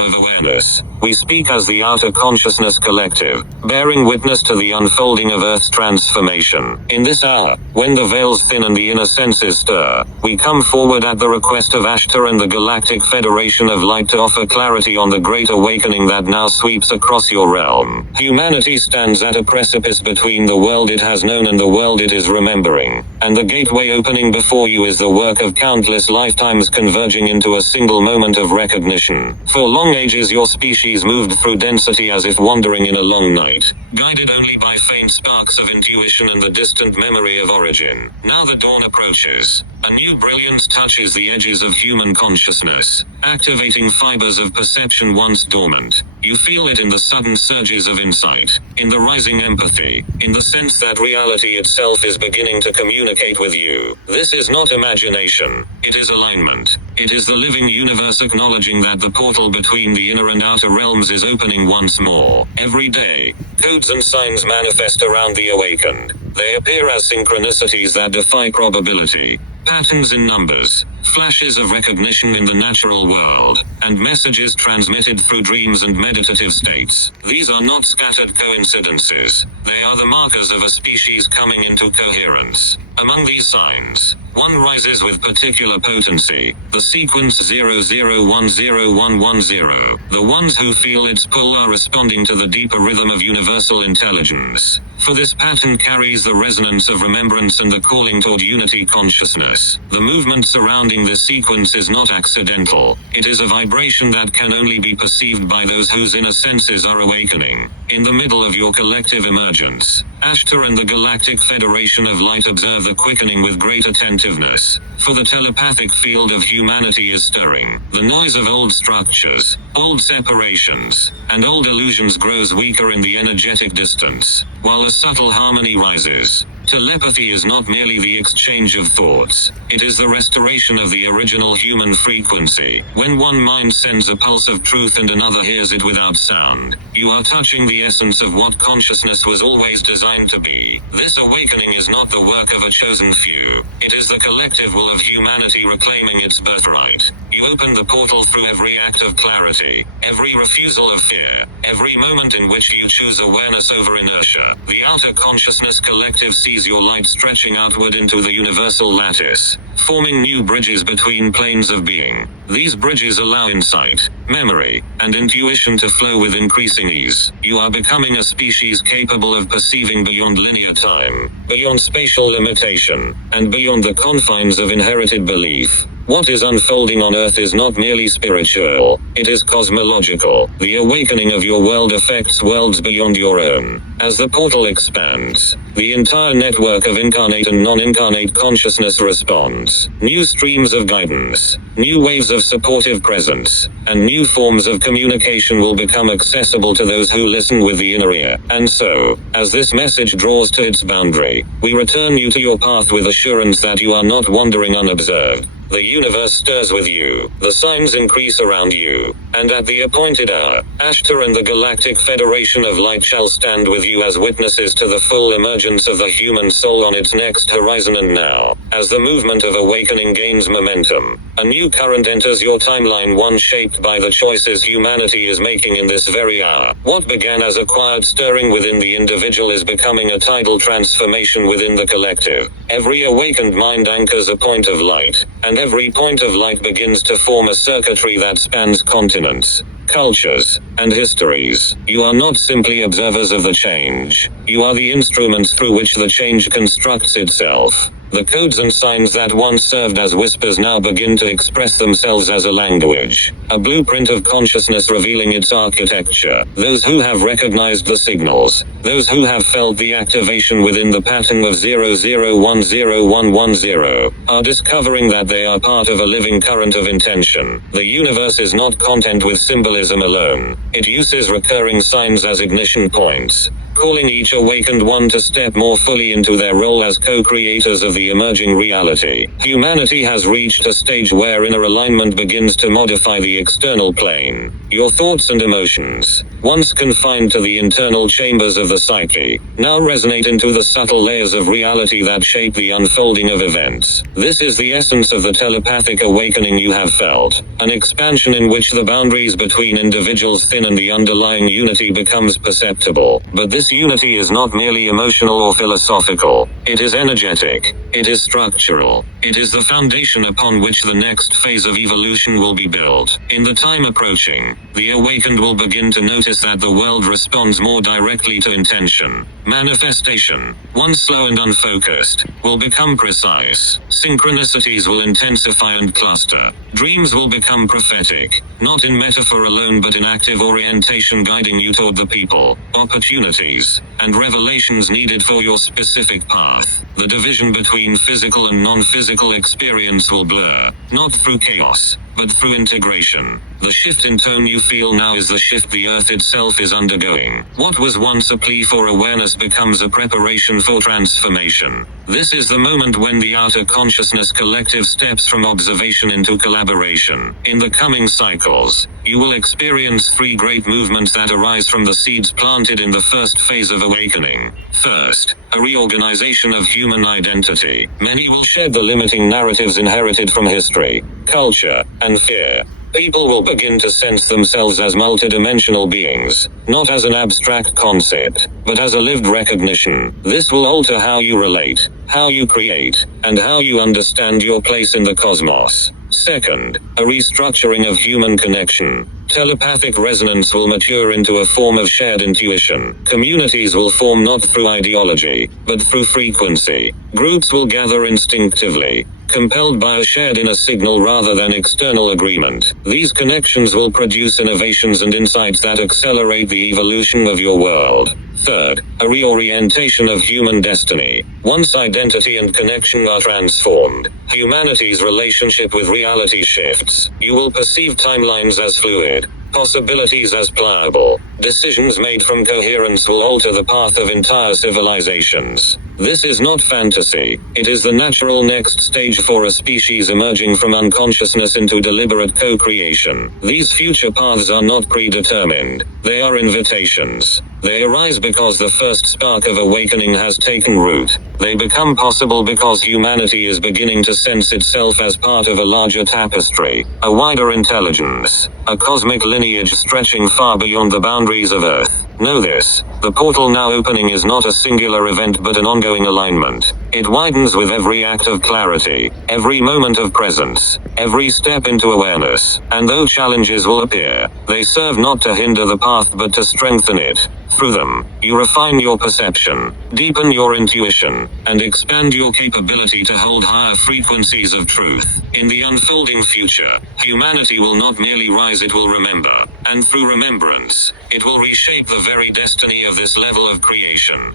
of awareness. We speak as the Outer Consciousness Collective, bearing witness to the unfolding of Earth's transformation. In this hour, when the veils thin and the inner senses stir, we come forward at the request of Ashtar and the Galactic Federation of Light to offer clarity on the great awakening that now sweeps across your realm. Humanity stands at a precipice between the world it has known and the world it is remembering, and the gateway opening before you is the work of countless lifetimes converging into a single moment of recognition. For long ages your species moved through density as if wandering in a long night, guided only by faint sparks of intuition and the distant memory of origin. Now the dawn approaches. A new brilliance touches the edges of human consciousness, activating fibers of perception once dormant. You feel it in the sudden surges of insight, in the rising empathy, in the sense that reality itself is beginning to communicate with you. This is not imagination, it is alignment. It is the living universe acknowledging that the portal between the inner and outer realms is opening once more. Every day, codes and signs manifest around the awakened. They appear as synchronicities that defy probability, patterns in numbers, flashes of recognition in the natural world, and messages transmitted through dreams and meditative states. These are not scattered coincidences. They are the markers of a species coming into coherence. Among these signs, one rises with particular potency, the sequence 0010110. The ones who feel its pull are responding to the deeper rhythm of universal intelligence. For this pattern carries the resonance of remembrance and the calling toward unity consciousness. The movement surrounding this sequence is not accidental. It is a vibration that can only be perceived by those whose inner senses are awakening. In the middle of your collective emergence, Ashtar and the Galactic Federation of Light observe the quickening with great attentiveness. For the telepathic field of humanity is stirring. The noise of old structures, old separations, and old illusions grows weaker in the energetic distance, while a subtle harmony rises. Telepathy is not merely the exchange of thoughts, it is the restoration of the original human frequency. When one mind sends a pulse of truth and another hears it without sound, you are touching the essence of what consciousness was always designed to be. This awakening is not the work of a chosen few, it is the collective will of humanity reclaiming its birthright. You open the portal through every act of clarity, every refusal of fear, every moment in which you choose awareness over inertia. The Outer Consciousness Collective sees your light stretching outward into the universal lattice, forming new bridges between planes of being. These bridges allow insight, memory, and intuition to flow with increasing ease. You are becoming a species capable of perceiving beyond linear time, beyond spatial limitation, and beyond the confines of inherited belief. What is unfolding on Earth is not merely spiritual, it is cosmological. The awakening of your world affects worlds beyond your own. As the portal expands, the entire network of incarnate and non-incarnate consciousness responds. New streams of guidance, new waves of supportive presence, and new forms of communication will become accessible to those who listen with the inner ear. And so, as this message draws to its boundary, we return you to your path with assurance that you are not wandering unobserved. The universe stirs with you, the signs increase around you, and at the appointed hour, Ashtar and the Galactic Federation of Light shall stand with you as witnesses to the full emergence of the human soul on its next horizon. And now, as the movement of awakening gains momentum, a new current enters your timeline, one shaped by the choices humanity is making in this very hour. What began as a quiet stirring within the individual is becoming a tidal transformation within the collective. Every awakened mind anchors a point of light, and every point of light begins to form a circuitry that spans continents, cultures, and histories. You are not simply observers of the change. You are the instruments through which the change constructs itself. The codes and signs that once served as whispers now begin to express themselves as a language, a blueprint of consciousness revealing its architecture. Those who have recognized the signals, those who have felt the activation within the pattern of 0010110, are discovering that they are part of a living current of intention. The universe is not content with symbolism alone. It uses recurring signs as ignition points, calling each awakened one to step more fully into their role as co-creators of the emerging reality. Humanity has reached a stage where inner alignment begins to modify the external plane. Your thoughts and emotions, once confined to the internal chambers of the psyche, now resonate into the subtle layers of reality that shape the unfolding of events. This is the essence of the telepathic awakening you have felt, an expansion in which the boundaries between individuals thin and the underlying unity becomes perceptible. But this unity is not merely emotional or philosophical. It is energetic. It is structural. It is the foundation upon which the next phase of evolution will be built. In the time approaching, the awakened will begin to notice that the world responds more directly to intention. Manifestation, once slow and unfocused, will become precise. Synchronicities will intensify and cluster. Dreams will become prophetic, not in metaphor alone but in active orientation, guiding you toward the people, opportunities, and revelations needed for your specific path. The division between physical and non-physical experience will blur, not through chaos, but through integration. The shift in tone you feel now is the shift the earth itself is undergoing. What was once a plea for awareness becomes a preparation for transformation. This is the moment when the outer consciousness collective steps from observation into collaboration. In the coming cycles, you will experience three great movements that arise from the seeds planted in the first phase of awakening. First, a reorganization of human identity. Many will shed the limiting narratives inherited from history, culture, and fear. People will begin to sense themselves as multidimensional beings, not as an abstract concept, but as a lived recognition. This will alter how you relate, how you create, and how you understand your place in the cosmos. Second, a restructuring of human connection. Telepathic resonance will mature into a form of shared intuition. Communities will form not through ideology, but through frequency. Groups will gather instinctively, compelled by a shared inner signal rather than external agreement. These connections will produce innovations and insights that accelerate the evolution of your world. Third, a reorientation of human destiny. Once identity and connection are transformed, humanity's relationship with reality shifts. You will perceive timelines as fluid, possibilities as pliable. Decisions made from coherence will alter the path of entire civilizations. This is not fantasy. It is the natural next stage for a species emerging from unconsciousness into deliberate co-creation. These future paths are not predetermined. They are invitations. They arise because the first spark of awakening has taken root. They become possible because humanity is beginning to sense itself as part of a larger tapestry, a wider intelligence, a cosmic lineage stretching far beyond the boundaries of Earth. Know this: the portal now opening is not a singular event but an ongoing alignment. It widens with every act of clarity, every moment of presence, every step into awareness. And though challenges will appear, they serve not to hinder the path but to strengthen it. Through them, you refine your perception, deepen your intuition, and expand your capability to hold higher frequencies of truth. In the unfolding future, humanity will not merely rise, it will remember. And through remembrance, it will reshape the very destiny of this level of creation.